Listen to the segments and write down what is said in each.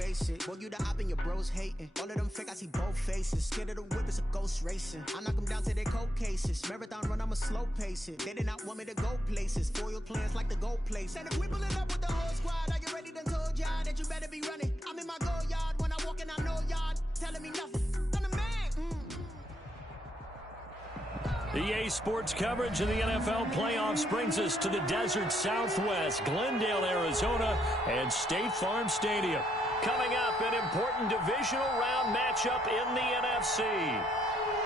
basic. Boy, you the op and your bros hating. All of them fake, I see both faces. Scared of the whip, it's a ghost racing. I knock them down to their cold cases. Marathon run, I'ma slow pace it. They did not want me to go places. Foil plans like the gold place. And if we pulling up with the whole squad, are you ready? Done told y'all that you better be running. I'm in my go yard. When I walk in, I know y'all telling me nothing. I'm the man. EA Sports coverage of the NFL playoffs brings us to the desert Southwest, Glendale, Arizona, and State Farm Stadium. Coming up, an important divisional round matchup in the NFC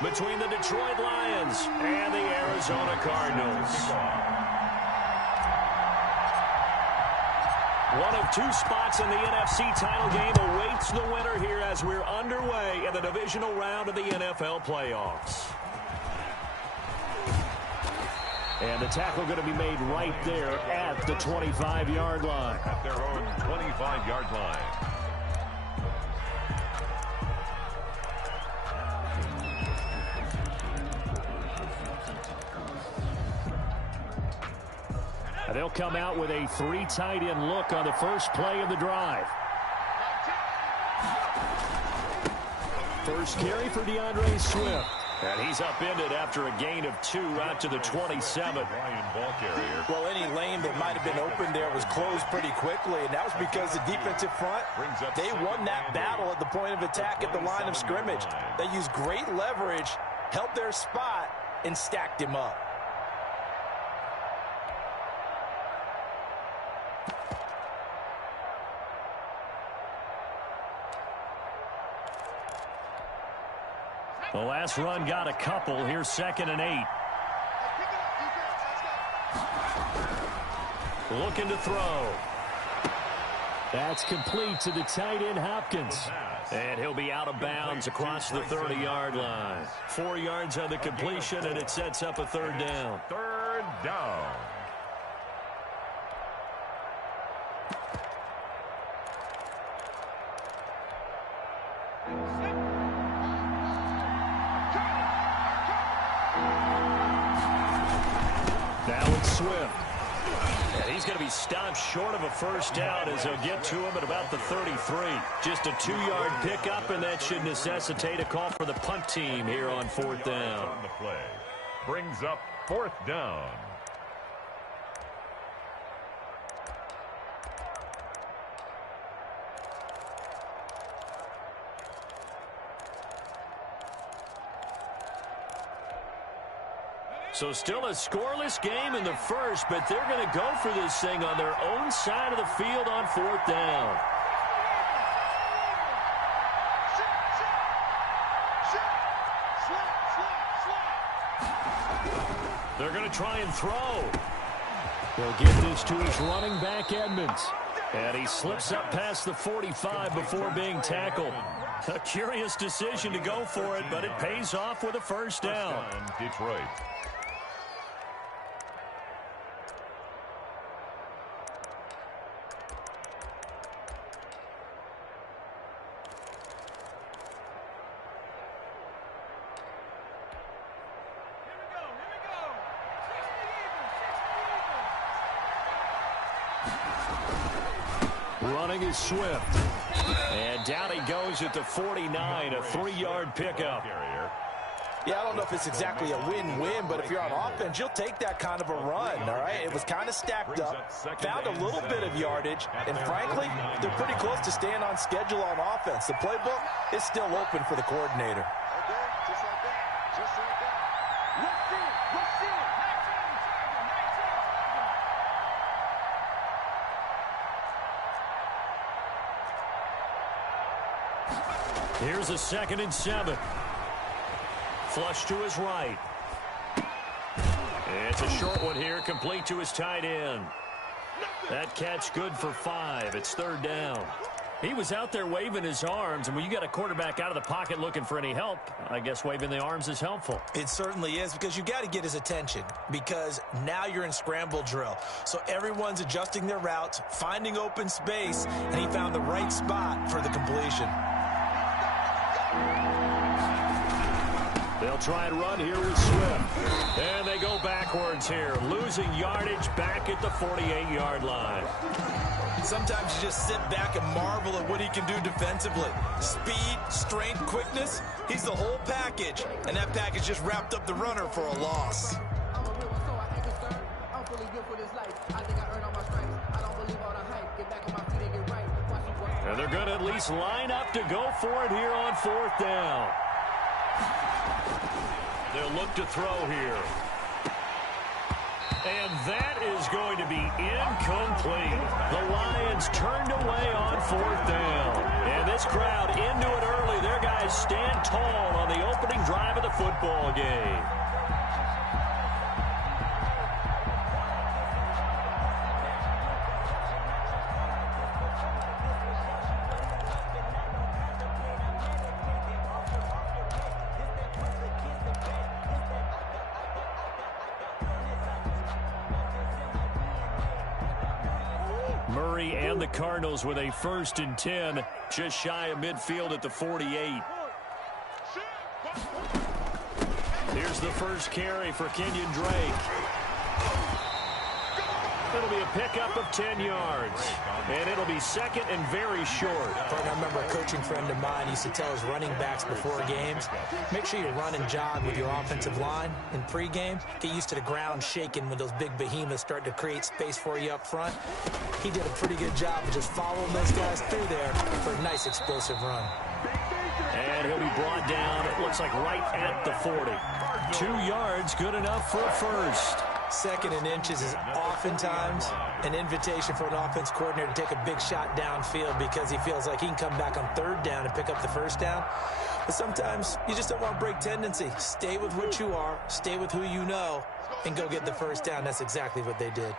between the Detroit Lions and the Arizona Cardinals. One of two spots in the NFC title game awaits the winner here as we're underway in the divisional round of the NFL playoffs. And the tackle going to be made right there at the 25-yard line. At their own 25-yard line. They'll come out with a 3 tight end look on the first play of the drive. First carry for DeAndre Swift. And he's upended after a gain of 2 out to the 27. Well, any lane that might have been open there was closed pretty quickly, and that was because the defensive front, they won that battle at the point of attack at the line of scrimmage. They used great leverage, held their spot, and stacked him up. The last run got a couple. Here's 2nd and 8. Looking to throw. That's complete to the tight end Hopkins. And he'll be out of bounds across the 30-yard line. 4 yards on the completion, and it sets up a 3rd down. 3rd down. Swift. And he's going to be stopped short of a first down as they'll get to him at about the 33. Just a 2-yard pickup, and that should necessitate a call for the punt team here on 4th down. On the play. Brings up 4th down. So still a scoreless game in the first, but they're going to go for this thing on their own side of the field on 4th down. They're going to try and throw. They'll give this to his running back, Edmonds. And he slips up past the 45 before being tackled. A curious decision to go for it, but it pays off with a first down. Detroit. Running is Swift. And down he goes at the 49, a 3-yard pickup. Yeah, I don't know if it's exactly a win-win, but if you're on offense, you'll take that kind of a run, all right? It was kind of stacked up, found a little bit of yardage, and frankly, they're pretty close to staying on schedule on offense. The playbook is still open for the coordinator. Here's a 2nd and 7. Flush to his right. It's a short one here, complete to his tight end. That catch good for 5. It's 3rd down. He was out there waving his arms, and when you got a quarterback out of the pocket looking for any help, I guess waving the arms is helpful. It certainly is, because you got to get his attention, because now you're in scramble drill. So everyone's adjusting their routes, finding open space, and he found the right spot for the completion. They'll try and run here with Swift. And they go backwards here, losing yardage back at the 48-yard line. Sometimes you just sit back and marvel at what he can do defensively. Speed, strength, quickness, he's the whole package. And that package just wrapped up the runner for a loss. And they're going to at least line up to go for it here on 4th down. They'll look to throw here. And that is going to be incomplete. The Lions turned away on 4th down. And this crowd into it early. Their guys stand tall on the opening drive of the football game. Murray and the Cardinals with a 1st and 10, just shy of midfield at the 48. Here's the first carry for Kenyon Drake. It'll be a pickup of 10 yards, and it'll be 2nd and very short. I remember a coaching friend of mine used to tell his running backs before games, make sure you run and jog with your offensive line in pregame. Get used to the ground shaking when those big behemoths start to create space for you up front. He did a pretty good job of just following those guys through there for a nice explosive run. And he'll be brought down, it looks like right at the 40. 2 yards, good enough for a first. 2nd and inches is oftentimes an invitation for an offense coordinator to take a big shot downfield because he feels like he can come back on 3rd down and pick up the 1st down. But sometimes you just don't want to break tendency. Stay with what you are, stay with who you know, and go get the 1st down. That's exactly what they did.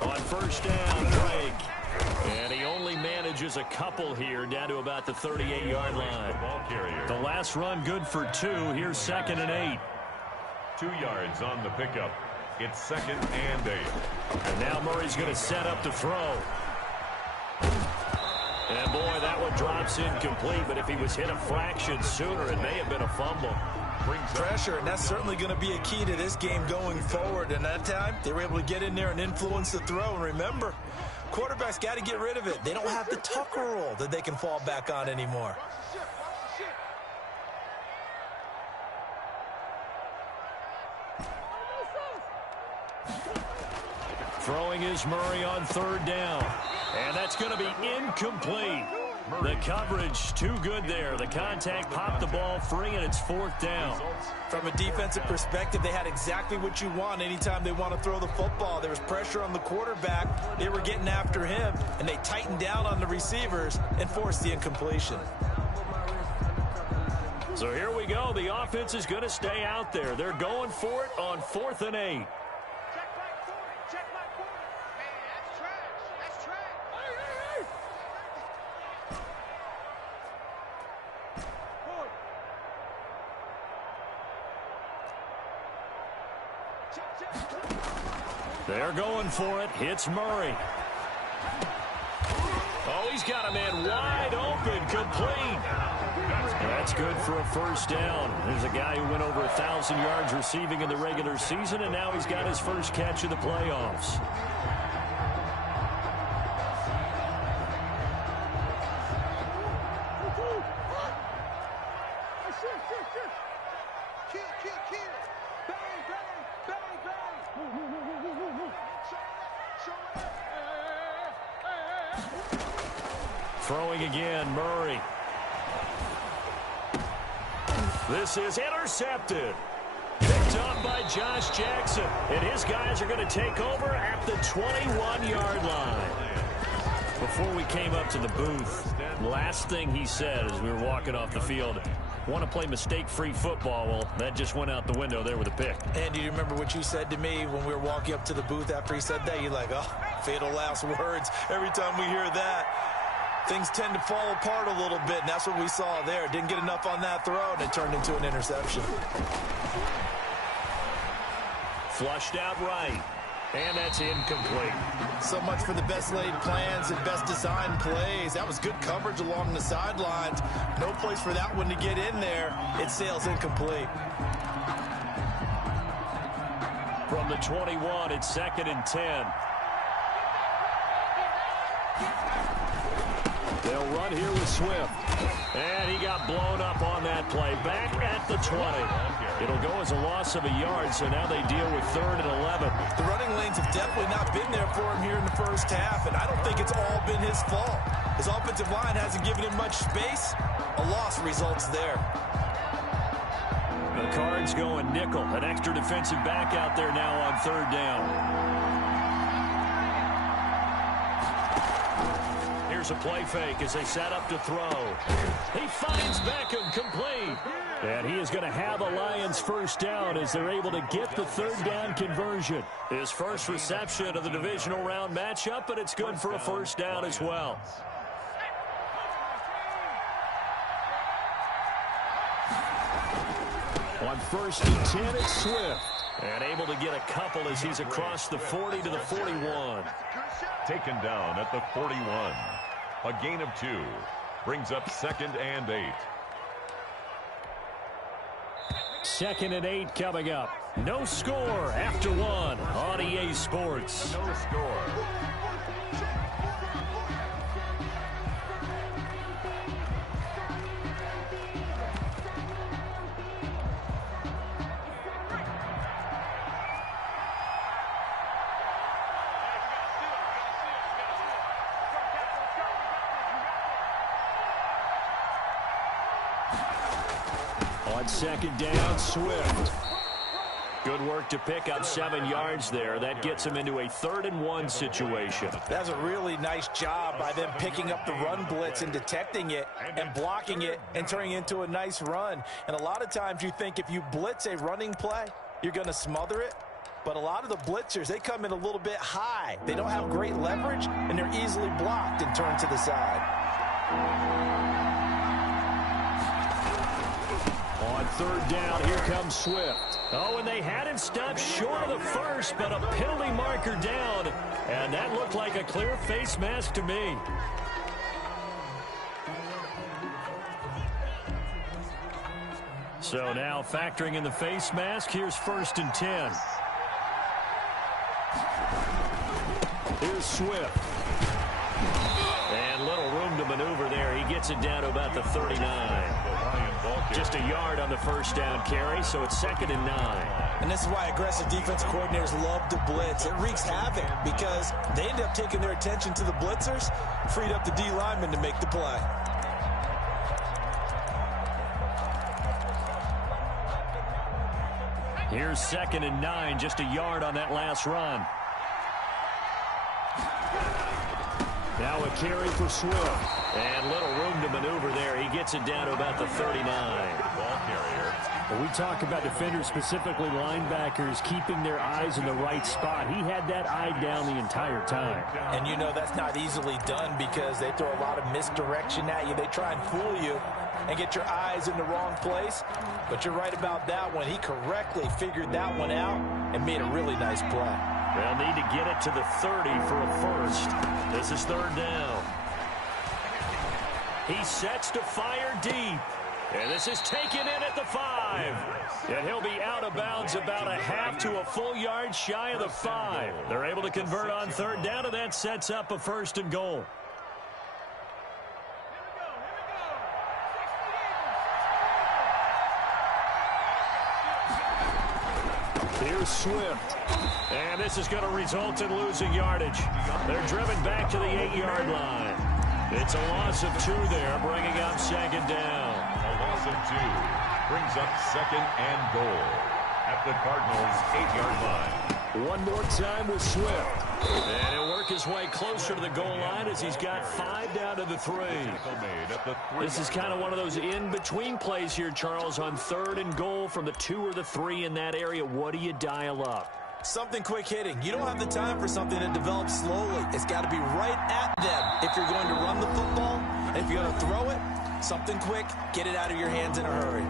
On 1st down, Drake. And he only manages a couple here down to about the 38-yard line. The last run good for 2. Here's 2nd and 8. 2 yards on the pickup. It's 2nd and 8. And now Murray's going to set up to throw. And boy, that one drops incomplete, but if he was hit a fraction sooner, it may have been a fumble. Pressure, and that's certainly going to be a key to this game going forward. And that time, they were able to get in there and influence the throw. And remember, quarterbacks got to get rid of it. They don't have the Tucker roll that they can fall back on anymore. Throwing is Murray on 3rd down. And that's going to be incomplete. The coverage too good there. The contact popped the ball free, and it's 4th down. From a defensive perspective, they had exactly what you want anytime they want to throw the football. There was pressure on the quarterback. They were getting after him, and they tightened down on the receivers and forced the incompletion. So here we go. The offense is going to stay out there. They're going for it on 4th and 8. They're going for it. Hits Murray. Oh, he's got a man wide open, complete. That's good for a 1st down. There's a guy who went over 1,000 yards receiving in the regular season, and now he's got his first catch of the playoffs. Throwing again, Murray. This is intercepted. Picked up by Josh Jackson. And his guys are going to take over at the 21-yard line. Before we came up to the booth, last thing he said as we were walking off the field, want to play mistake-free football. Well, that just went out the window there with a pick. And do you remember what you said to me when we were walking up to the booth after he said that? You're like, oh, fatal last words. Every time we hear that, things tend to fall apart a little bit, and that's what we saw there. Didn't get enough on that throw, and it turned into an interception. Flushed out right. And that's incomplete. So much for the best laid plans and best designed plays. That was good coverage along the sidelines. No place for that one to get in there. It sails incomplete. From the 21, it's 2nd and 10. They'll run here with Swift. And he got blown up on that play. Back at the 20. It'll go as a loss of a yard, so now they deal with 3rd and 11. The running lanes have definitely not been there for him here in the first half, and I don't think it's all been his fault. His offensive line hasn't given him much space. A loss results there. The Cards going nickel. An extra defensive back out there now on 3rd down. Here's a play fake as they set up to throw. He finds Beckham complete. And he is going to have a Lions first down as they're able to get the 3rd down conversion. His first reception of the divisional round matchup, but it's good for a first down as well. On 1st and 10, it's Swift. And able to get a couple as he's across the 40 to the 41. Taken down at the 41. A gain of 2. Brings up 2nd and 8. 2nd and 8 coming up. No score after 1 on EA Sports. No score. On 2nd down, Swift. Good work to pick up 7 yards there. That gets him into a 3rd and 1 situation. That's a really nice job by them picking up the run blitz and detecting it and blocking it and turning it into a nice run. And a lot of times you think if you blitz a running play, you're going to smother it. But a lot of the blitzers, they come in a little bit high. They don't have great leverage, and they're easily blocked and turned to the side. On 3rd down, here comes Swift. Oh, and they had him stopped short of the first, but a penalty marker down. And that looked like a clear face mask to me. So now factoring in the face mask, here's 1st and 10. Here's Swift. And little room to maneuver there. He gets it down to about the 39. Just a yard on the first down carry, so it's 2nd and 9. And this is why aggressive defense coordinators love to blitz. It wreaks havoc because they end up taking their attention to the blitzers, freed up the D lineman to make the play. Here's 2nd and 9, just a yard on that last run. Now a carry for Swift. And little room to maneuver there. He gets it down to about the 39. Ball carrier. When we talk about defenders, specifically linebackers, keeping their eyes in the right spot, he had that eye down the entire time. And you know that's not easily done because they throw a lot of misdirection at you. They try and fool you and get your eyes in the wrong place. But you're right about that one. He correctly figured that one out and made a really nice play. They'll need to get it to the 30 for a first. This is 3rd down. He sets to fire deep. And this is taken in at the 5. And he'll be out of bounds about a half to a full yard shy of the 5. They're able to convert on 3rd down, and that sets up a 1st and goal. Here's Swift. And this is going to result in losing yardage. They're driven back to the 8-yard line. It's a loss of 2 there, bringing up 2nd down. A loss of 2 brings up 2nd and goal at the Cardinals' 8-yard line. One more time with Swift. And he'll work his way closer to the goal line as he's got 5 down to the 3. This is kind of one of those in-between plays here, Charles, on 3rd and goal from the 2 or the 3 in that area. What do you dial up? Something quick hitting. You don't have the time for something that develops slowly. It's got to be right at them if you're going to run the football. And if you're going to throw it, something quick, get it out of your hands in a hurry.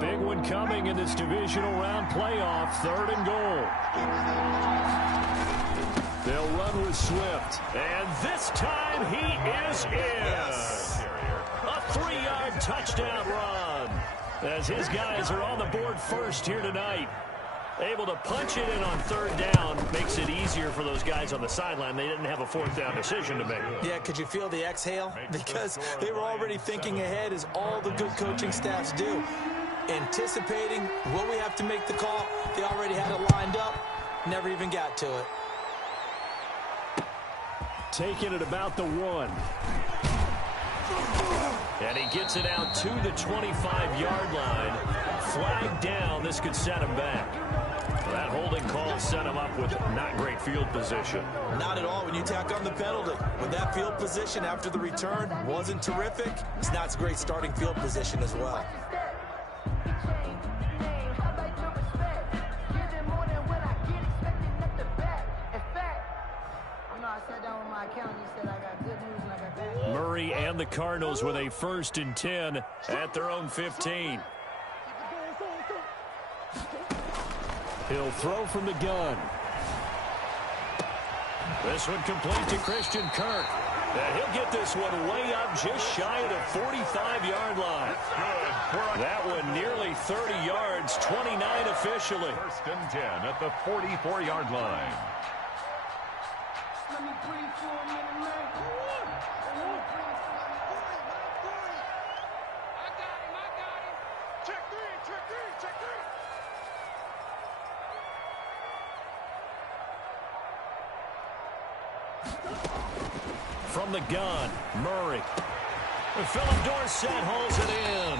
big one coming in this divisional round playoff. 3rd and goal. They'll run with Swift. And this time he is in. Yes. A 3-yard touchdown run. As his guys are on the board first here tonight. Able to punch it in on 3rd down. Makes it easier for those guys on the sideline. They didn't have a 4th down decision to make. Yeah, could you feel the exhale? Because they were already thinking ahead, as all the good coaching staffs do. Anticipating, will we have to make the call? They already had it lined up. Never even got to it. Taking it about the 1. And he gets it out to the 25-yard line. Flag down. This could set him back. That holding call set him up with not great field position. Not at all when you tack on the penalty. When that field position after the return wasn't terrific, it's not a great starting field position as well. Murray and the Cardinals with a 1st and 10 at their own 15. He'll throw from the gun. This one complete to Christian Kirk. And he'll get this one way up just shy of the 45-yard line. That one nearly 30 yards, 29 officially. 1st and 10 at the 44-yard line. Let me breathe for a minute, man. I got him. Check 3. From the gun, Murray. And Philip Dorsett holds it in.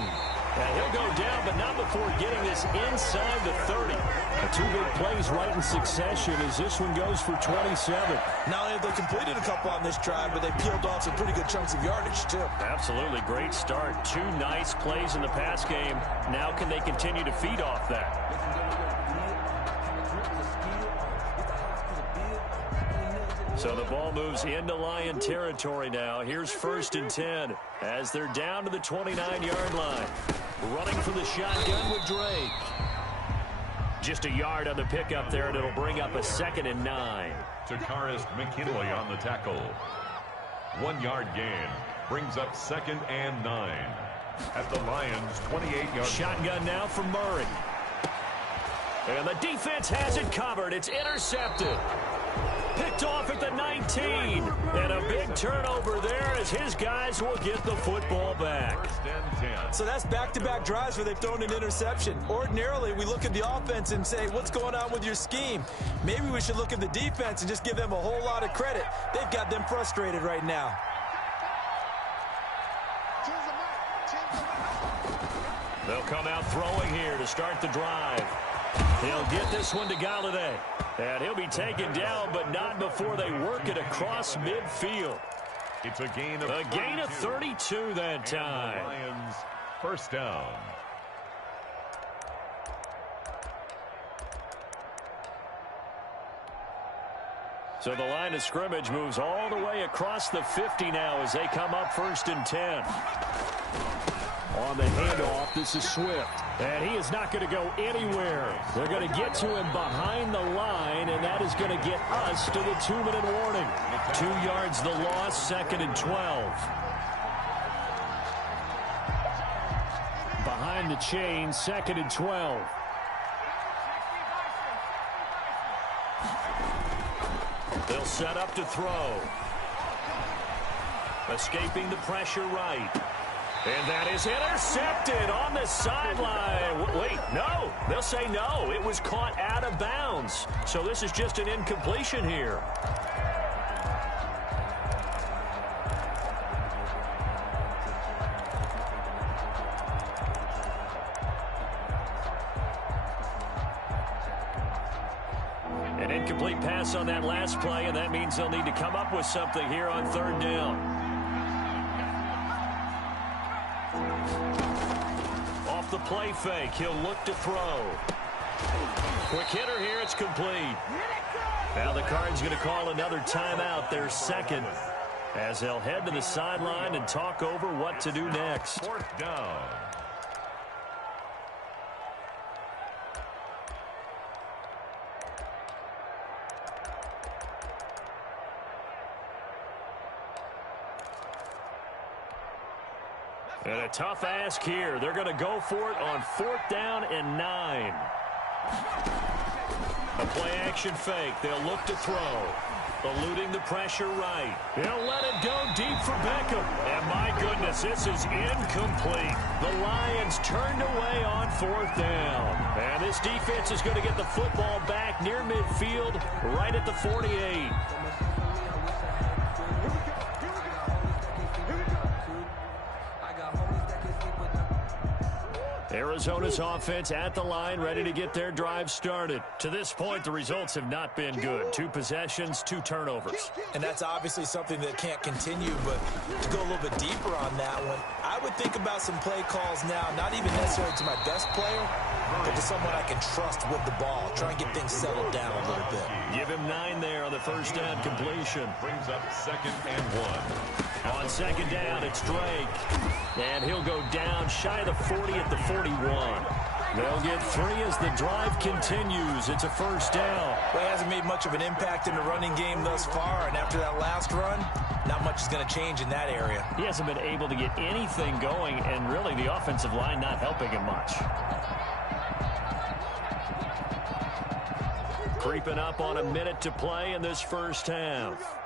And he'll go down, but not before getting this inside the 30. 2 big plays right in succession as this one goes for 27. Not only have they completed a couple on this drive, but they peeled off some pretty good chunks of yardage, too. Absolutely great start. 2 nice plays in the pass game. Now can they continue to feed off that? So the ball moves into Lion territory now. Here's 1st and 10 as they're down to the 29-yard line. Running for the shotgun with Drake. Just a yard on the pickup there, and it'll bring up a 2nd and 9. Takaris McKinley on the tackle. 1-yard gain brings up 2nd and 9 at the Lions' 28-yard. Shotgun now from Murray. And the defense has it covered. It's intercepted. Picked off at the 19. And a big turnover there as his guys will get the football back. 1st and 10. So that's back-to-back drives where they've thrown an interception. Ordinarily, we look at the offense and say, what's going on with your scheme? Maybe we should look at the defense and just give them a whole lot of credit. They've got them frustrated right now. They'll come out throwing here to start the drive. He'll get this one to Galladay. And he'll be taken down, but not before they work it across midfield. It's a gain of 32 that time. Lions 1st down. So the line of scrimmage moves all the way across the 50 now as they come up 1st and 10. On the handoff, this is Swift. And he is not going to go anywhere. They're going to get to him behind the line, and that is going to get us to the 2-minute warning. 2 yards the loss, 2nd and 12. Behind the chain, 2nd and 12. They'll set up to throw. Escaping the pressure right. And that is intercepted on the sideline. Wait, no. They'll say no. It was caught out of bounds. So this is just an incompletion here. An incomplete pass on that last play, and that means they'll need to come up with something here on 3rd down. Off the play fake, he'll look to throw. Quick hitter here, it's complete. Now the Cards going to call another timeout, their 2nd, as they'll head to the sideline and talk over what to do next. 4th down. And a tough ask here. They're going to go for it on 4th down and 9. A play-action fake. They'll look to throw. Eluding the pressure right. He'll let it go deep for Beckham. And my goodness, this is incomplete. The Lions turned away on 4th down. And this defense is going to get the football back near midfield, right at the 48. Arizona's offense at the line, ready to get their drive started. To this point, the results have not been good. 2 possessions, 2 turnovers. And that's obviously something that can't continue, but to go a little bit deeper on that one, I would think about some play calls now, not even necessarily to my best player, but to someone I can trust with the ball. Try and get things settled down a little bit. Give him 9 there on the first down completion. Brings up 2nd and 1. On 2nd down, it's Drake. And he'll go down shy of the 40 at the 41. They'll get 3 as the drive continues. It's a first down. Well, he hasn't made much of an impact in the running game thus far, and after that last run, not much is going to change in that area. He hasn't been able to get anything going, and really the offensive line not helping him much. Creeping up on a minute to play in this first half.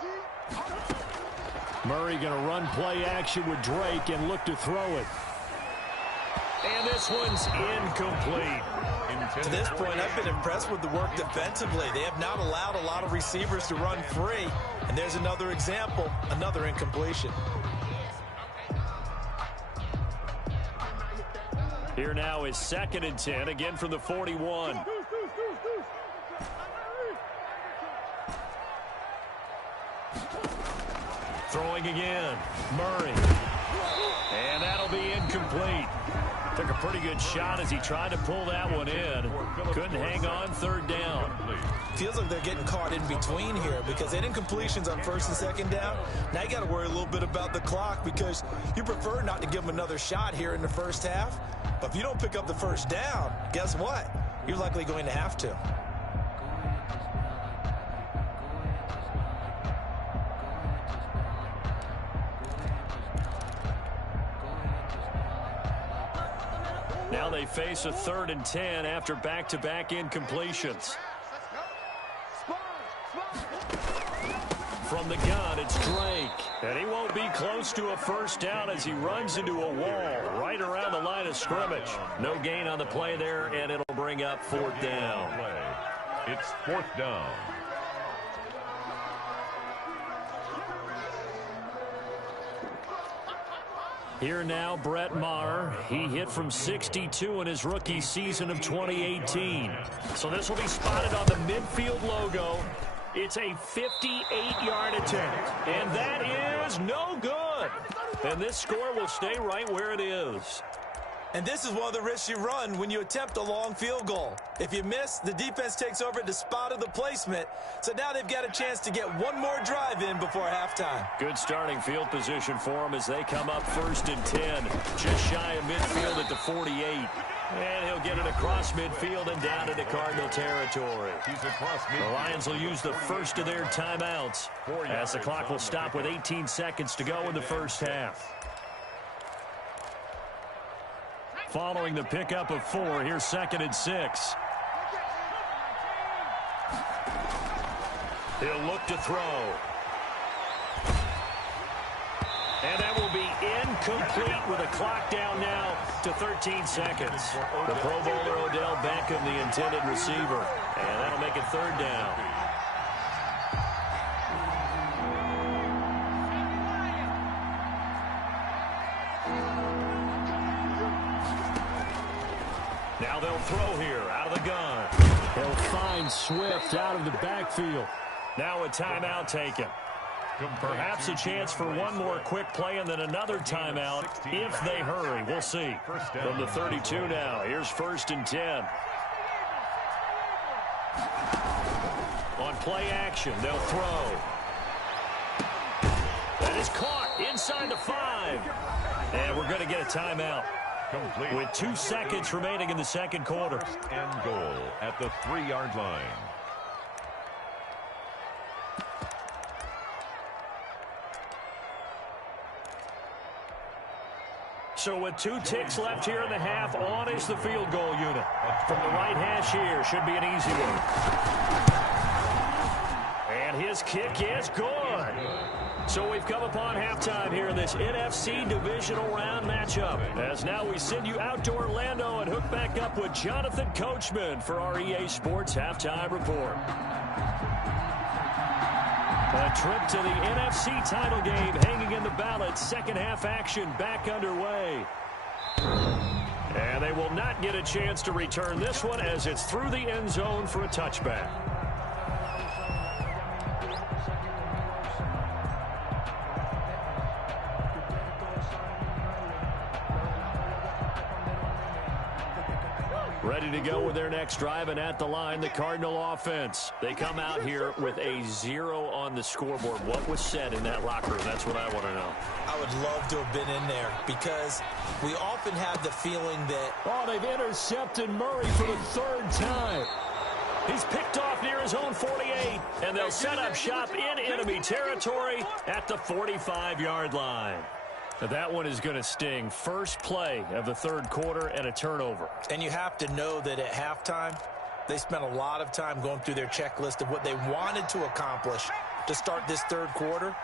Murray going to run play action with Drake and look to throw it. And this one's incomplete. To this point, I've been impressed with the work defensively. They have not allowed a lot of receivers to run free. And there's another example, another incompletion. Here now is 2nd and 10, again from the 41. Throwing again, Murray. And that'll be incomplete. Took a pretty good shot as he tried to pull that one in. Couldn't hang on 3rd down. Feels like they're getting caught in between here because they had incompletions on 1st and 2nd down. Now you got to worry a little bit about the clock because you prefer not to give them another shot here in the first half. But if you don't pick up the first down, guess what? You're likely going to have to. Now they face a 3rd and 10 after back-to-back incompletions. From the gun, it's Drake. And he won't be close to a first down as he runs into a wall right around the line of scrimmage. No gain on the play there, and it'll bring up 4th down. It's 4th down. Here now, Brett Maher. He hit from 62 in his rookie season of 2018. So this will be spotted on the midfield logo. It's a 58-yard attempt, and that is no good. And this score will stay right where it is. And this is one of the risks you run when you attempt a long field goal. If you miss, the defense takes over at the spot of the placement. So now they've got a chance to get one more drive in before halftime. Good starting field position for them as they come up 1st and 10. Just shy of midfield at the 48. And he'll get it across midfield and down into Cardinal territory. The Lions will use the first of their timeouts as the clock will stop with 18 seconds to go in the first half. Following the pickup of 4, here's 2nd and 6. He'll look to throw. And that will be incomplete with a clock down now to 13 seconds. The Pro Bowler Odell Beckham, the intended receiver. And that'll make it 3rd down. Now they'll throw here out of the gun. He'll find Swift out of the backfield. Now a timeout taken. Perhaps a chance for one more quick play and then another timeout if they hurry. We'll see. From the 32 now, here's 1st and 10. On play action, they'll throw. That is caught inside the 5. And we're going to get a timeout. With 2 seconds remaining in the second quarter. And goal at the 3-yard line. So with 2 ticks left here in the half, on is the field goal unit. From the right hash here, should be an easy one. And his kick is good. So we've come upon halftime here in this NFC divisional round matchup. As now we send you out to Orlando and hook back up with Jonathan Coachman for our EA Sports Halftime Report. A trip to the NFC title game hanging in the balance. Second half action back underway. And they will not get a chance to return this one as it's through the end zone for a touchback. Ready to go with their next drive, and at the line, the Cardinal offense. They come out here with a 0 on the scoreboard. What was said in that locker room? That's what I want to know. I would love to have been in there because we often have the feeling that... Oh, they've intercepted Murray for the 3rd time. He's picked off near his own 48, and they'll set up shop in enemy territory at the 45-yard line. That one is going to sting. First play of the 3rd quarter and a turnover. And you have to know that at halftime, they spent a lot of time going through their checklist of what they wanted to accomplish to start this 3rd quarter.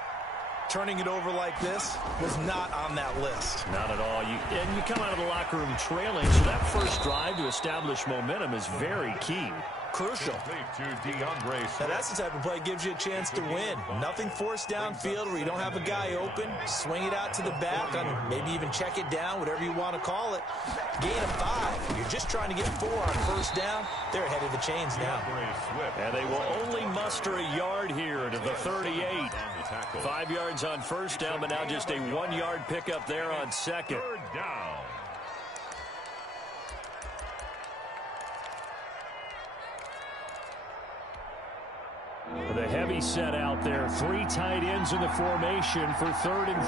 Turning it over like this was not on that list. Not at all. And you come out of the locker room trailing, so that first drive to establish momentum is very key. Crucial. Now that's the type of play that gives you a chance to win. Nothing forced downfield where you don't have a guy open. Swing it out to the back, maybe even check it down, whatever you want to call it. Gain of 5. You're just trying to get 4 on first down. They're ahead of the chains now. And they will only muster a yard here to the 38. 5 yards on first down, but now just a 1-yard pickup there on second. 3rd down. The heavy set out there. 3 tight ends in the formation for 3rd and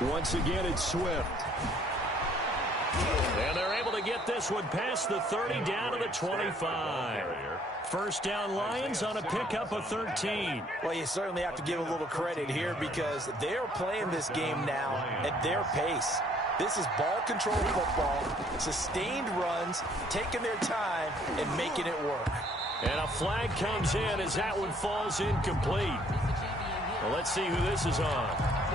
3. Once again, it's Swift. And they're able to get this one past the 30 down to the 25. First down Lions on a pickup of 13. Well, you certainly have to give a little credit here because they're playing this game now at their pace. This is ball control football, sustained runs, taking their time, and making it work. And a flag comes in as that one falls incomplete. Well, let's see who this is on.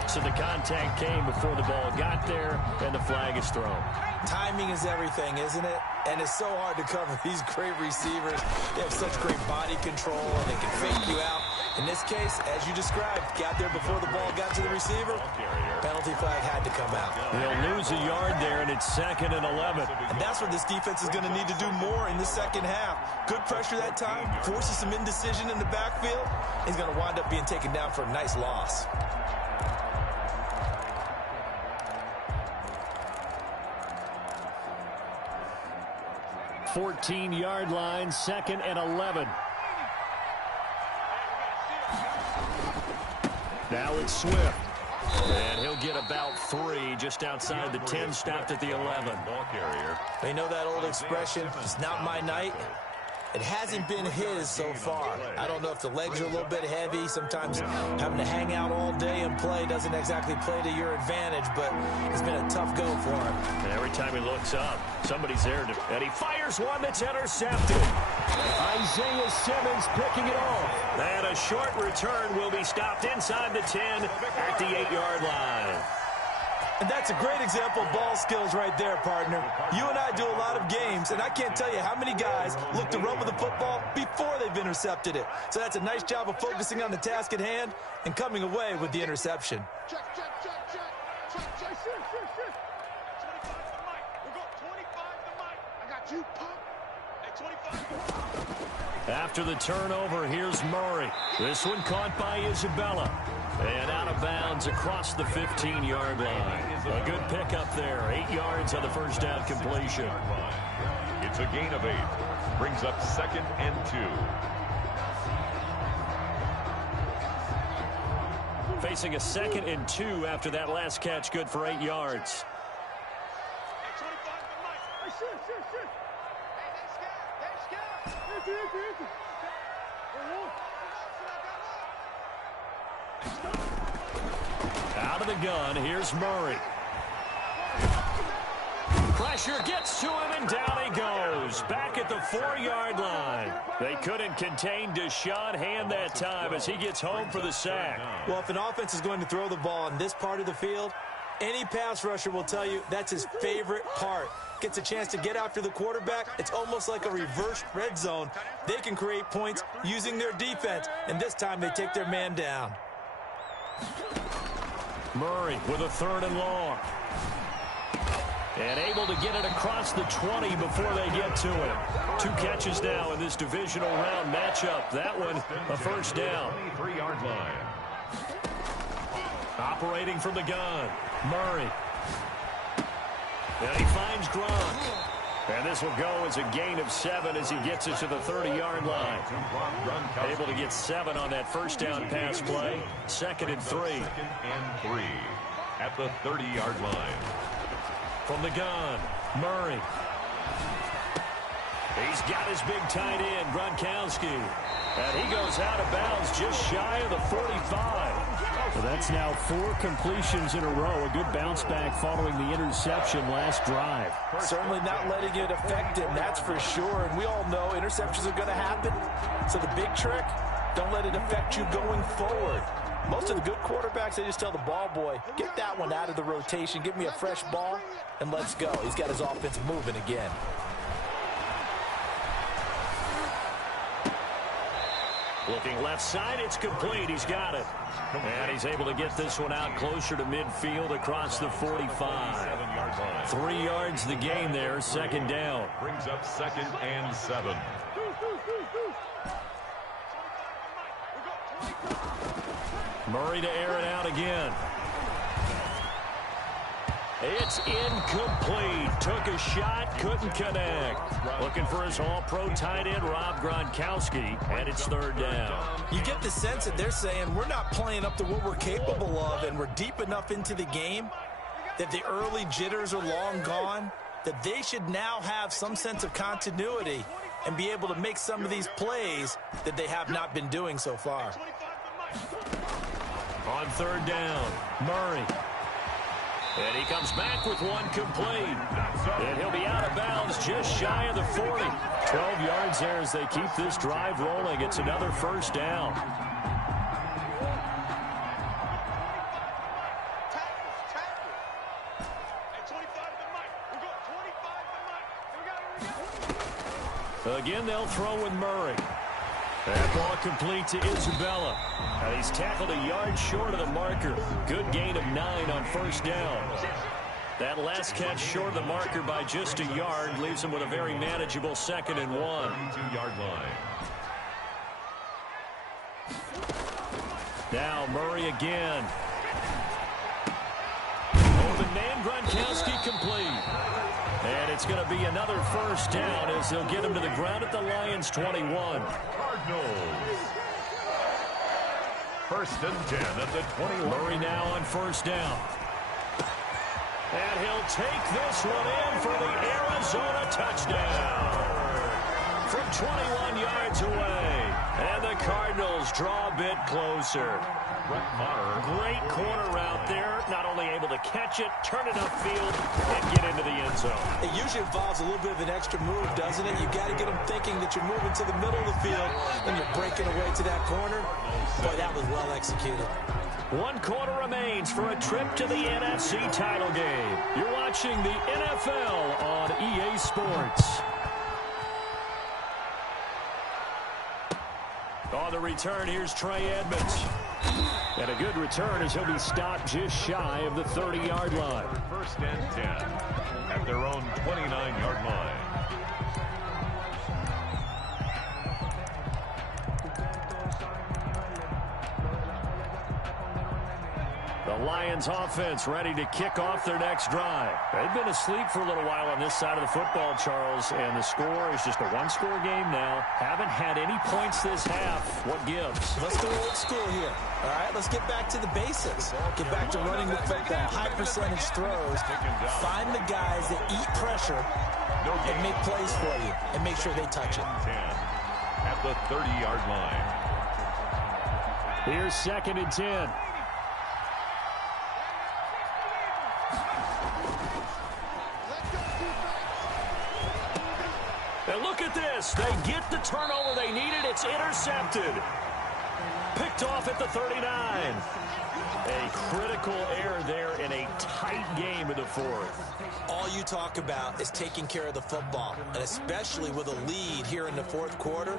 So the contact came before the ball got there, and the flag is thrown. Timing is everything, isn't it? And it's so hard to cover these great receivers. They have such great body control, and they can fake you out. In this case, as you described, got there before the ball got to the receiver. Penalty flag had to come out. They'll lose a yard there, and it's 2nd and 11. And that's what this defense is going to need to do more in the second half. Good pressure that time, forces some indecision in the backfield. He's going to wind up being taken down for a nice loss. $14-yard line, 2nd and 11. Now it's Swift. And he'll get about 3 just outside the 10, stopped at the 11. Ball carrier. They know that old expression, it's not my night. It hasn't been his so far. I don't know if the legs are a little bit heavy. Sometimes having to hang out all day and play doesn't exactly play to your advantage, but it's been a tough go for him. And every time he looks up, somebody's there, and he fires one that's intercepted. Isaiah Simmons picking it off. And a short return will be stopped inside the 10 at the 8-yard line. And that's a great example of ball skills right there, partner. You and I do a lot of games, and I can't tell you how many guys look to run with the football before they've intercepted it. So that's a nice job of focusing on the task at hand and coming away with the interception. Check. Shift. 25 to the mic. We'll go 25 to the mic. I got you, pump. Hey, 25. After the turnover, here's Murray. This one caught by Isabella. And out of bounds across the 15-yard line. A good pickup there. 8 yards on the first down completion. It's a gain of 8. Brings up 2nd and 2. Facing a 2nd and 2 after that last catch. Good for 8 yards. Hey, 25 to the mic. Hey, shift. Hey, they scared. Empty. Hey, Out of the gun, here's Murray. Pressure gets to him, and down he goes. Back at the 4-yard line. They couldn't contain Deshaun Hand that time as he gets home for the sack. Well, if an offense is going to throw the ball in this part of the field, any pass rusher will tell you that's his favorite part. Gets a chance to get after the quarterback. It's almost like a reverse red zone. They can create points using their defense, and this time they take their man down. Murray with a 3rd and long. And able to get it across the 20 before they get to him. 2 catches now in this divisional round matchup. That one, a first down. 23-yard line. Operating from the gun, Murray. And he finds Gronk. And this will go as a gain of 7 as he gets it to the 30-yard line. Able to get 7 on that first down pass play. 2nd and 3. 2nd and 3 at the 30-yard line. From the gun, Murray. He's got his big tight end, Gronkowski. And he goes out of bounds just shy of the 45. So that's now 4 completions in a row. A good bounce back following the interception last drive. Certainly not letting it affect him, that's for sure. And we all know interceptions are going to happen. So the big trick, don't let it affect you going forward. Most of the good quarterbacks, they just tell the ball boy, get that one out of the rotation, give me a fresh ball, and let's go. He's got his offense moving again. Looking left side, it's complete. He's got it. And he's able to get this one out closer to midfield across the 45. 3 yards the gain there, 2nd down. Brings up 2nd and 7. Murray to air it out again. It's incomplete. Took a shot, couldn't connect. Looking for his all-pro tight end, Rob Gronkowski, and it's 3rd down. You get the sense that they're saying we're not playing up to what we're capable of, and we're deep enough into the game that the early jitters are long gone, that they should now have some sense of continuity and be able to make some of these plays that they have not been doing so far. On 3rd down, Murray. And he comes back with one complete. And he'll be out of bounds just shy of the 40. 12 yards there as they keep this drive rolling. It's another first down. Again, they'll throw with Murray. That ball complete to Isabella. And he's tackled a yard short of the marker. Good gain of 9 on 1st down. That last catch short of the marker by just a yard leaves him with a very manageable 2nd and 1. 32-yard line. Now Murray again. Open man, Gronkowski complete. And it's going to be another first down as they'll get him to the ground at the Lions' 21. Cardinals. 1st and 10 at the 21. Murray now on 1st down. And he'll take this one in for the Arizona touchdown. From 21 yards away. And the Cardinals draw a bit closer. Great corner route there. Not only able to catch it, turn it upfield, and get into the end zone. It usually involves a little bit of an extra move, doesn't it? You got to get them thinking that you're moving to the middle of the field and you're breaking away to that corner. Boy, that was well executed. 1 quarter remains for a trip to the NFC title game. You're watching the NFL on EA Sports. On the return, here's Trey Edmonds. And a good return as he'll be stopped just shy of the 30-yard line. 1st and 10 at their own 29-yard line. The Lions offense ready to kick off their next drive. They've been asleep for a little while on this side of the football, Charles, and the score is just a 1-score game now. Haven't had any points this half. What gives? Let's go old school here. All right, let's get back to the basics. Get back to running the football, high percentage throws. Find the guys that eat pressure and make plays for you and make sure they touch it. 10 at the 30-yard line. Here's 2nd and 10. And look at this. They get the turnover they needed. It's intercepted. Picked off at the 39. A critical error there in a tight game in the 4th. All you talk about is taking care of the football, and especially with a lead here in the 4th quarter,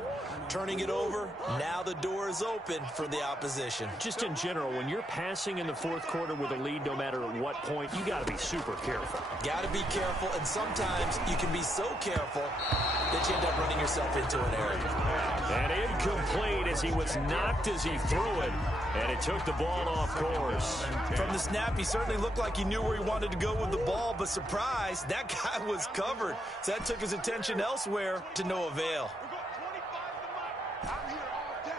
turning it over, now the door is open for the opposition. Just in general, when you're passing in the 4th quarter with a lead, no matter at what point, you got to be super careful. Got to be careful, and sometimes you can be so careful that you end up running yourself into an error. And incomplete as he was knocked as he threw it, and it took the ball off course. From the snap, he certainly looked like he knew where he wanted to go with the ball, but surprise, that guy was covered. So that took his attention elsewhere to no avail. I'm here all day.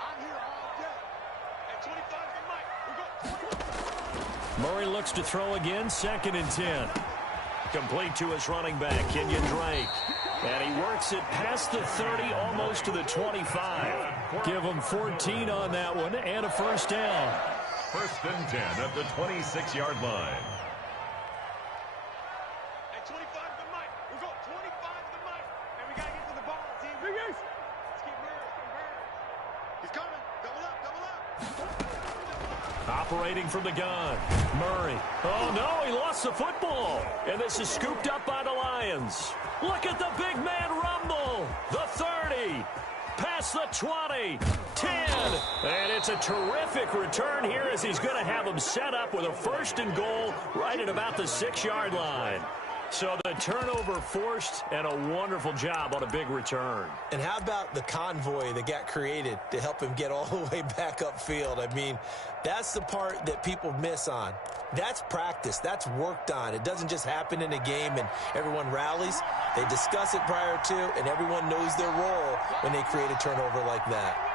I'm here all day. At 25 to Mike. Murray looks to throw again, 2nd and 10. Complete to his running back, Kenyon Drake. And he works it past the 30, almost to the 25. Give him 14 on that one, and a 1st down. 1st and 10 at the 26-yard line. At 25 to Mike. We'll go 25 to Mike. And we got to get to the ball, team. Let's keep Murray. He's coming. Double up, double up. Operating from the gun, Murray. Oh, no, he lost the football. And this is scooped up by the Lions. Look at the big man rumble. The 30, past the 20, 10. And it's a terrific return here as he's going to have them set up with a 1st and goal right at about the 6-yard line. So the turnover forced, and a wonderful job on a big return. And how about the convoy that got created to help him get all the way back upfield? I mean, that's the part that people miss on. That's practice. That's worked on. It doesn't just happen in a game and everyone rallies. They discuss it prior to, and everyone knows their role when they create a turnover like that.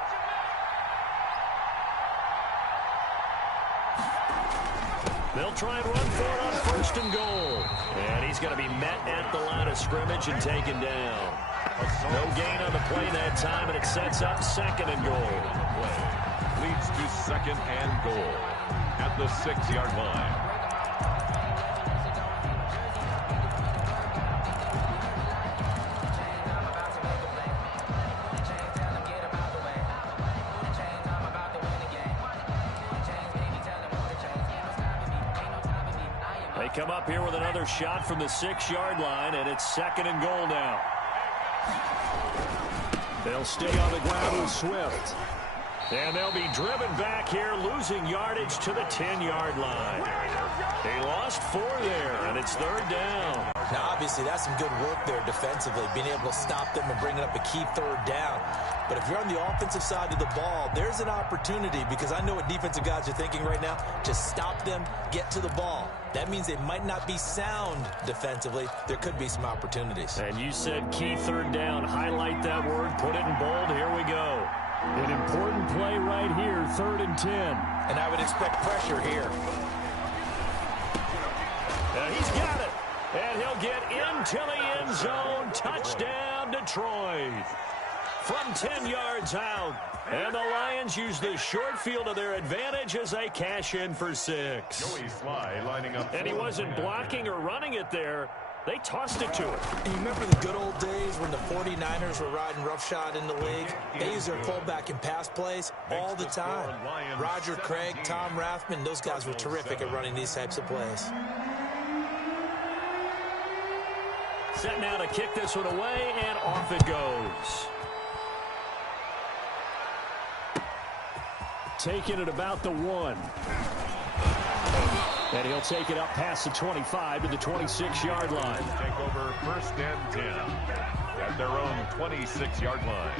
They'll try and run for it on 1st and goal. And he's going to be met at the line of scrimmage and taken down. No gain on the play that time, and it sets up 2nd and goal. Leads to 2nd and goal at the 6-yard line. They come up here with another shot from the 6-yard line, and it's 2nd and goal now. They'll stay on the ground with Swift. And they'll be driven back here, losing yardage to the 10-yard line. They lost 4 there, and it's 3rd down. Now, obviously, that's some good work there defensively, being able to stop them and bringing up a key 3rd down. But if you're on the offensive side of the ball, there's an opportunity, because I know what defensive guys are thinking right now, to stop them, get to the ball. That means they might not be sound defensively. There could be some opportunities. And you said key 3rd down. Highlight that word, put it in bold. Here we go. An important play right here, 3rd and 10. And I would expect pressure here. He's got it. And he'll get into the end zone. Touchdown, Detroit. From 10 yards out. And the Lions use the short field to their advantage as they cash in for 6. Joey Sly lining up. And he wasn't blocking or running it there. They tossed it to him. You remember the good old days when the 49ers were riding roughshod in the league? They used their fullback in pass plays all the time. Roger Craig, Tom Rathman, those guys were terrific at running these types of plays. Set now to kick this one away, and off it goes. Taking it about the 1. And he'll take it up past the 25 to the 26-yard line. Take over 1st and 10 at their own 26-yard line.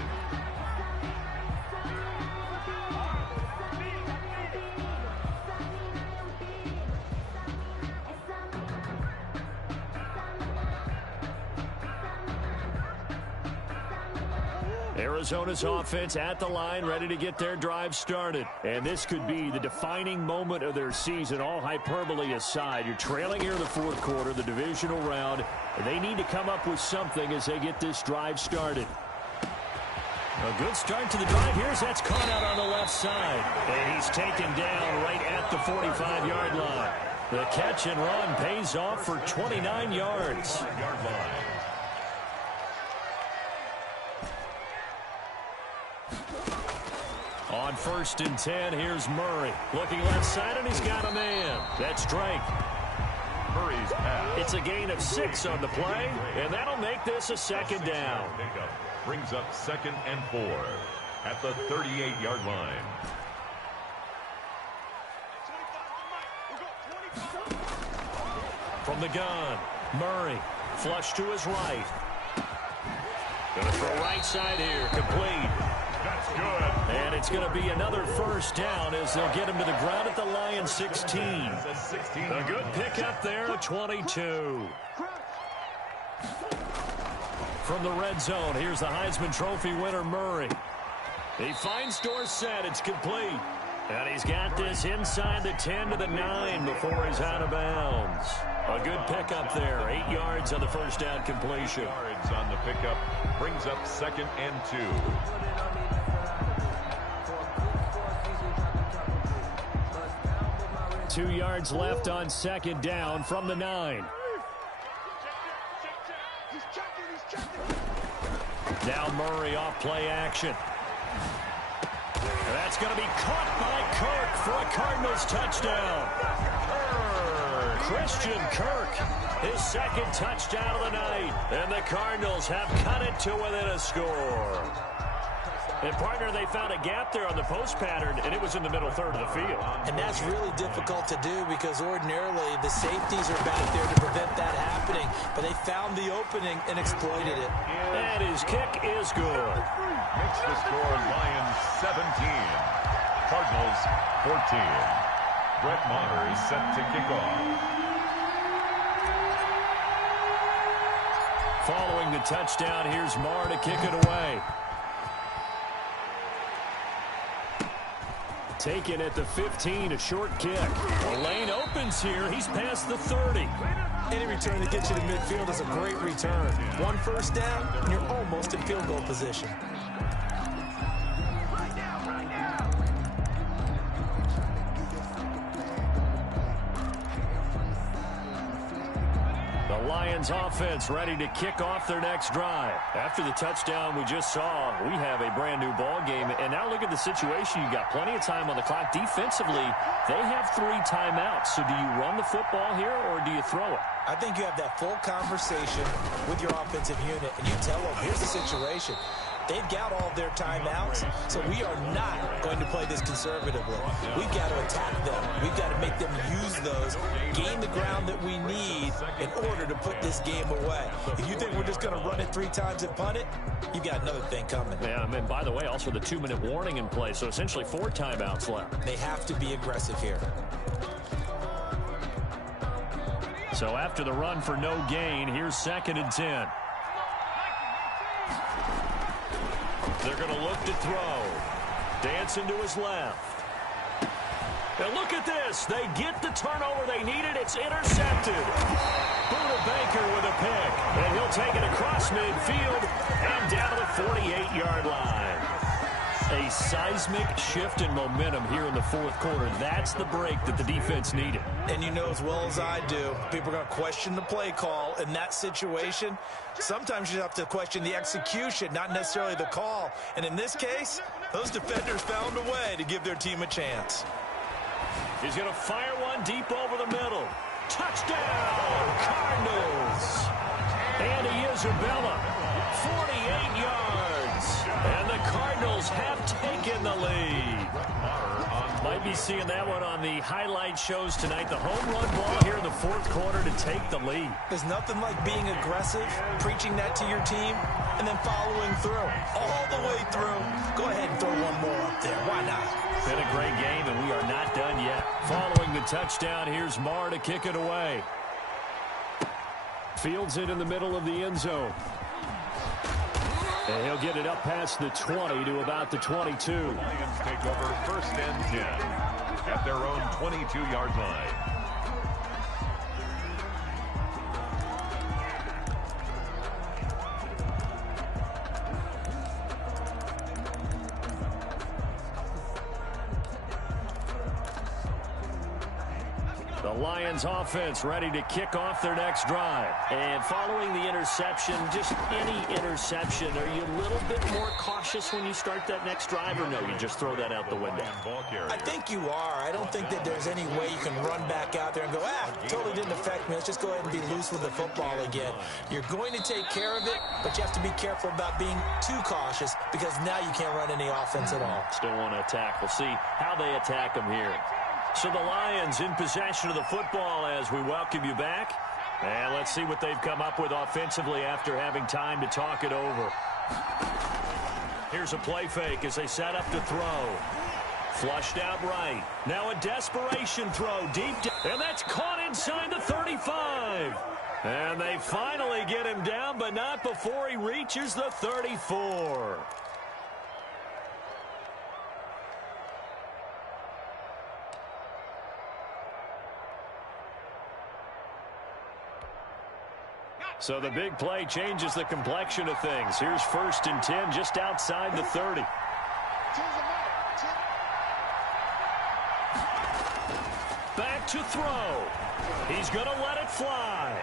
Arizona's offense at the line, ready to get their drive started. And this could be the defining moment of their season, all hyperbole aside. You're trailing here in the 4th quarter, the divisional round, and they need to come up with something as they get this drive started. A good start to the drive. Here's that's caught out on the left side. And he's taken down right at the 45-yard line. The catch and run pays off for 29 yards. On 1st and 10, here's Murray. Looking left side, and he's got a man. That's Drake. Murray's pass. It's a gain of 6 on the play, and that'll make this a 2nd down. Brings up 2nd and 4 at the 38-yard line. From the gun, Murray, flush to his right. Gonna throw right side here, complete. That's good. And it's going to be another 1st down as they'll get him to the ground at the Lions 16. A good pickup there at 22. From the red zone, here's the Heisman Trophy winner, Murray. He finds Dorsett. It's complete. And he's got this inside the 10 to the 9 before he's out of bounds. A good pickup there. 8 yards on the 1st down completion. Yards on the pickup brings up 2nd and 2. 2 yards left on 2nd down from the 9. Now Murray off play action. That's going to be caught by Kirk for a Cardinals touchdown. Christian Kirk, his 2nd touchdown of the night. And the Cardinals have cut it to within a score. And, partner, they found a gap there on the post pattern, and it was in the middle third of the field. And that's really difficult to do because ordinarily the safeties are back there to prevent that happening. But they found the opening and exploited it. And his kick is good. Makes the score Lions 17, Cardinals 14. Brett Maher is set to kick off. Following the touchdown, here's Maher to kick it away. Taken at the 15, a short kick. The lane opens here. He's past the 30. Any return that gets you to midfield is a great return. 1 1st down, and you're almost in field goal position. The Lions offense ready to kick off their next drive. After the touchdown we just saw, we have a brand new ball game. And now look at the situation. You got plenty of time on the clock. Defensively, they have 3 timeouts. So do you run the football here or do you throw it? I think you have that full conversation with your offensive unit, and you tell them, here's the situation. They've got all their timeouts, so we are not going to play this conservatively. We've got to attack them. We've got to make them use those, gain the ground that we need in order to put this game away. If you think we're just going to run it 3 times and punt it, you've got another thing coming. Yeah, I mean, by the way, also the 2-minute warning in play, so essentially 4 timeouts left. They have to be aggressive here. So after the run for no gain, here's 2nd and 10. They're going to look to throw. Dancing to his left. Now look at this. They get the turnover they needed. It's intercepted. Buda Baker with a pick. And he'll take it across midfield and down to the 48-yard line. A seismic shift in momentum here in the 4th quarter. That's the break that the defense needed. And you know as well as I do, people are going to question the play call in that situation. Sometimes you have to question the execution, not necessarily the call. And in this case, those defenders found a way to give their team a chance. He's going to fire one deep over the middle. Touchdown, Cardinals. Andy Isabella, 48 yards. And the Cardinals have taken the lead. Might be seeing that one on the highlight shows tonight. The home run ball here in the 4th quarter to take the lead. There's nothing like being aggressive, preaching that to your team, and then following through. All the way through. Go ahead and throw one more up there. Why not? Been a great game, and we are not done yet. Following the touchdown, here's Maher to kick it away. Fields it in the middle of the end zone. And he'll get it up past the 20 to about the 22. Lions take over 1st and 10 at their own 22-yard line. The Lions offense ready to kick off their next drive. And following the interception, just any interception, are you a little bit more cautious when you start that next drive, or no, you just throw that out the window? I think you are. I don't think that there's any way you can run back out there and go, totally didn't affect me. Let's just go ahead and be loose with the football again. You're going to take care of it, but you have to be careful about being too cautious because now you can't run any offense at all. Still want to attack. We'll see how they attack them here. So the Lions in possession of the football as we welcome you back. And let's see what they've come up with offensively after having time to talk it over. Here's a play fake as they set up to throw. Flushed out right. Now a desperation throw deep down. And that's caught inside the 35. And they finally get him down, but not before he reaches the 34. So the big play changes the complexion of things. Here's 1st and 10 just outside the 30. Back to throw. He's going to let it fly.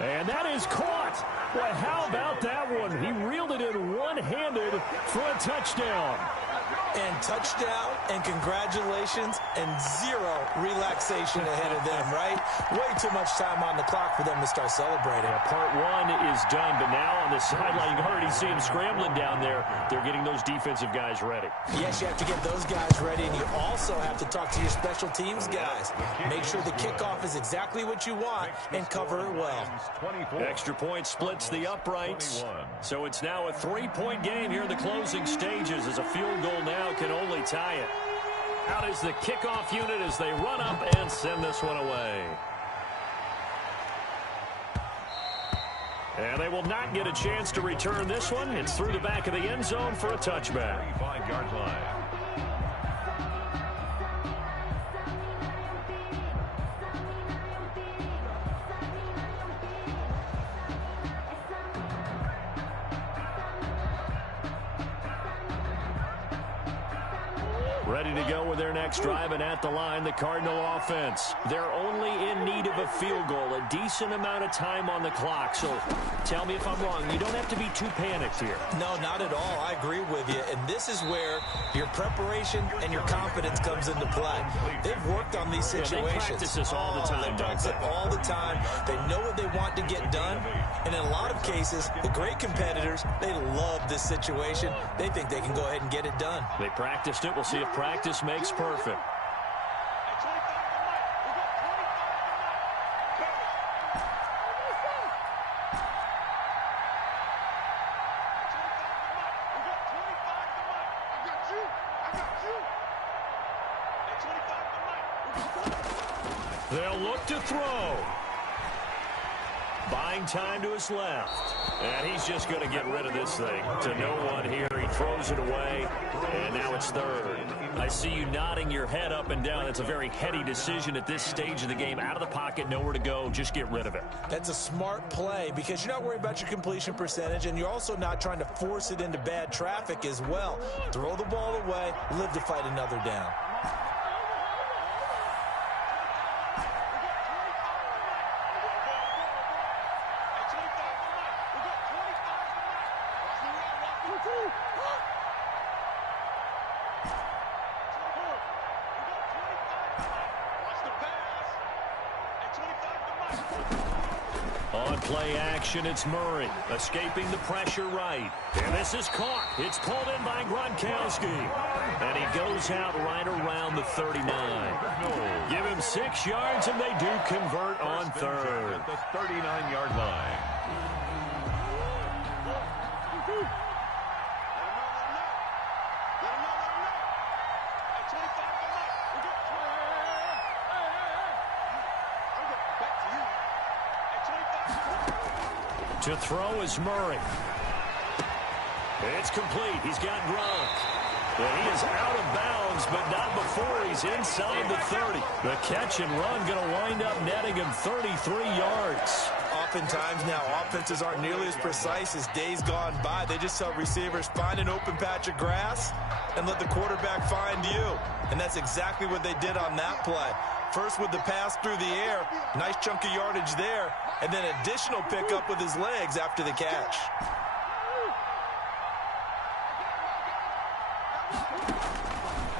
And that is caught. Well, how about that one? He reeled it in one-handed for a touchdown. And touchdown, and congratulations, and zero relaxation ahead of them, right? Way too much time on the clock for them to start celebrating. Part one is done, but now on the sideline, you can already see him scrambling down there. They're getting those defensive guys ready. Yes, you have to get those guys ready, and you also have to talk to your special teams guys. Make sure the kickoff is exactly what you want and cover it well. Extra point splits the uprights. So it's now a 3-point game here in the closing stages as a field goal now can only tie it. Out is the kickoff unit as they run up and send this one away. And they will not get a chance to return this one. It's through the back of the end zone for a touchback. 35-yard line. Ready to go with their next drive, and at the line, the Cardinal offense. They're only in need of a field goal, a decent amount of time on the clock. So tell me if I'm wrong. You don't have to be too panicked here. No, not at all. I agree with you. And this is where your preparation and your confidence comes into play. They've worked on these situations. They practice this all the time. They practice it all the time. They know what they want to get done. And in a lot of cases, the great competitors, they love this situation. They think they can go ahead and get it done. They practiced it. We'll see if practice makes perfect. They'll look to throw. Buying time to his left. And he's just going to get rid of this thing to no one here. He throws it away, and now it's 3rd. I see you nodding your head up and down. That's a very heady decision at this stage of the game. Out of the pocket, nowhere to go. Just get rid of it. That's a smart play because you're not worried about your completion percentage, and you're also not trying to force it into bad traffic as well. Throw the ball away, live to fight another down. On play action, it's Murray, escaping the pressure right. And this is caught. It's pulled in by Gronkowski. And he goes out right around the 39. Give him 6 yards, and they do convert on 3rd. At the 39-yard line. To throw is Murray. It's complete. He's got Gronk. And he is out of bounds, but not before he's inside the 30. The catch and run going to wind up netting him 33 yards. Oftentimes now, offenses aren't nearly as precise as days gone by. They just tell receivers, find an open patch of grass and let the quarterback find you. And that's exactly what they did on that play. First with the pass through the air. Nice chunk of yardage there. And then additional pickup with his legs after the catch.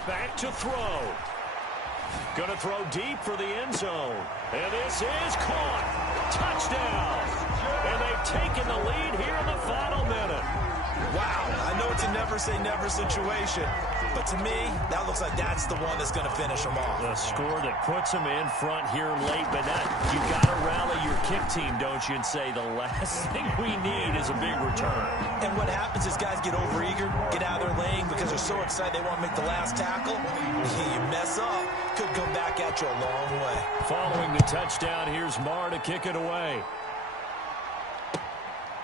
Back to throw. Going to throw deep for the end zone. And this is caught. Touchdown. And they've taken the lead here in the final minute. Wow, I know it's a never-say-never situation, but to me, that looks like that's the one that's going to finish them off. The score that puts them in front here late, but you got to rally your kick team, don't you, and say the last thing we need is a big return. And what happens is guys get overeager, get out of their lane because they're so excited they want to make the last tackle. You mess up, could come back at you a long way. Following the touchdown, here's Marr to kick it away.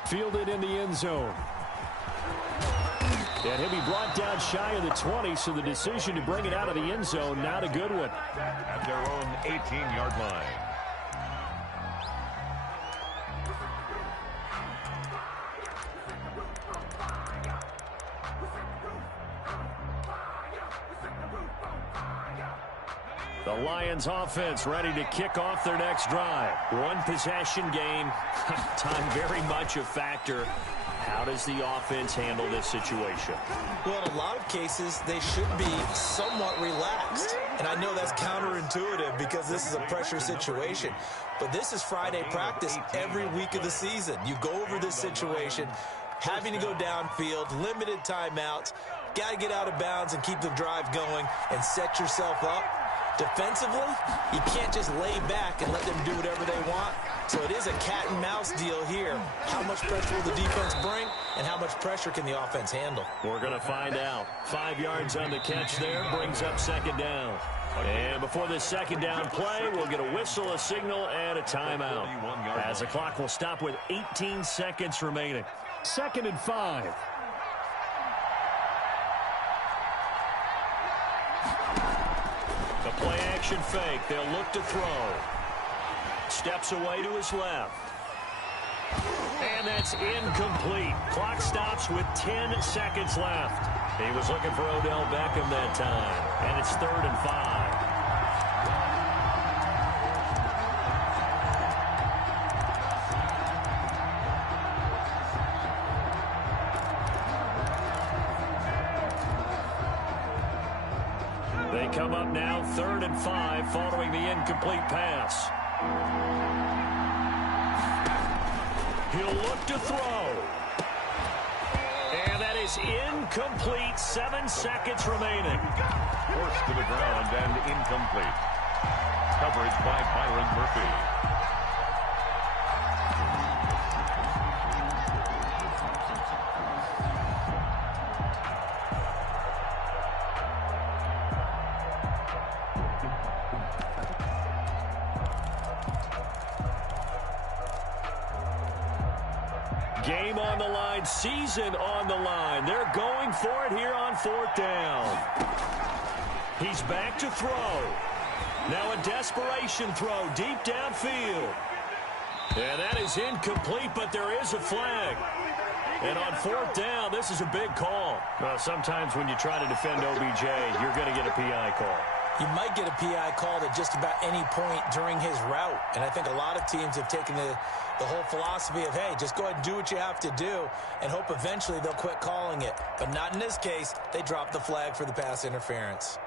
Fielded in the end zone. And he'll be brought down shy of the 20, so the decision to bring it out of the end zone, not a good one. At their own 18-yard line. The Lions offense ready to kick off their next drive. One possession game. Time very much a factor. How does the offense handle this situation? Well, in a lot of cases, they should be somewhat relaxed. And I know that's counterintuitive because this is a pressure situation. But this is Friday practice every week of the season. You go over this situation, having to go downfield, limited timeouts, got to get out of bounds and keep the drive going and set yourself up. Defensively, you can't just lay back and let them do whatever they want. So it is a cat and mouse deal here. How much pressure will the defense bring, and how much pressure can the offense handle? We're going to find out. 5 yards on the catch there, brings up second down. And before this second down play, we'll get a whistle, a signal, and a timeout. As the clock will stop with 18 seconds remaining. 2nd and 5. The play action fake. They'll look to throw. Steps away to his left. And that's incomplete. Clock stops with 10 seconds left. He was looking for Odell Beckham that time. And it's 3rd and 5. They come up now 3rd and 5 following the incomplete pass. He'll look to throw. And that is incomplete. 7 seconds remaining. Forced to the ground and incomplete. Coverage by Byron Murphy. Game on the line, season on the line. They're going for it here on 4th down. He's back to throw. Now a desperation throw deep downfield. And that is incomplete, but there is a flag. And on 4th down, this is a big call. Well, sometimes when you try to defend OBJ, you're going to get a PI call. You might get a PI called at just about any point during his route. And I think a lot of teams have taken the whole philosophy of, hey, just go ahead and do what you have to do and hope eventually they'll quit calling it. But not in this case. They dropped the flag for the pass interference.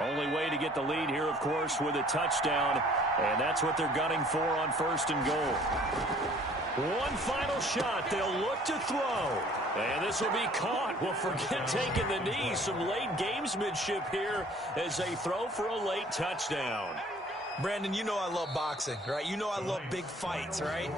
Only way to get the lead here, of course, with a touchdown. And that's what they're gunning for on 1st and goal. One final shot. They'll look to throw. And this will be caught. Well, forget taking the knee. Some late gamesmanship here as they throw for a late touchdown. Brandon, you know I love boxing, right? You know I love big fights, right?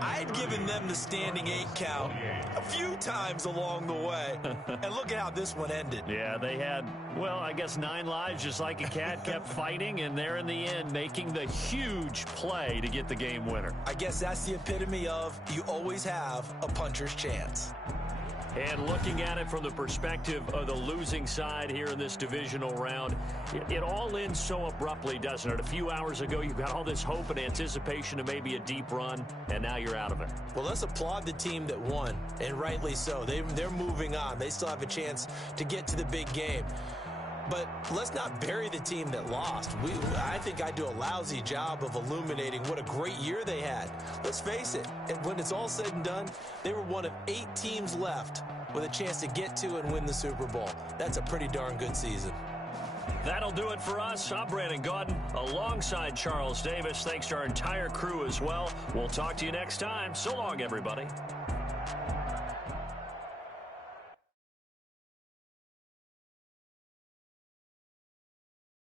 I had given them the standing 8 count a few times along the way. And look at how this one ended. Yeah, they had, well, I guess 9 lives, just like a cat, kept fighting, and they're in the end making the huge play to get the game winner. I guess that's the epitome of you always have a puncher's chance. And looking at it from the perspective of the losing side here in this divisional round, it all ends so abruptly, doesn't it? A few hours ago, you got all this hope and anticipation of maybe a deep run, and now you're out of it. Well, let's applaud the team that won, and rightly so. They're moving on. They still have a chance to get to the big game. But let's not bury the team that lost. I think I do a lousy job of illuminating what a great year they had. Let's face it, and when it's all said and done, they were one of 8 teams left with a chance to get to and win the Super Bowl. That's a pretty darn good season. That'll do it for us. I'm Brandon Gaudin alongside Charles Davis. Thanks to our entire crew as well. We'll talk to you next time. So long, everybody.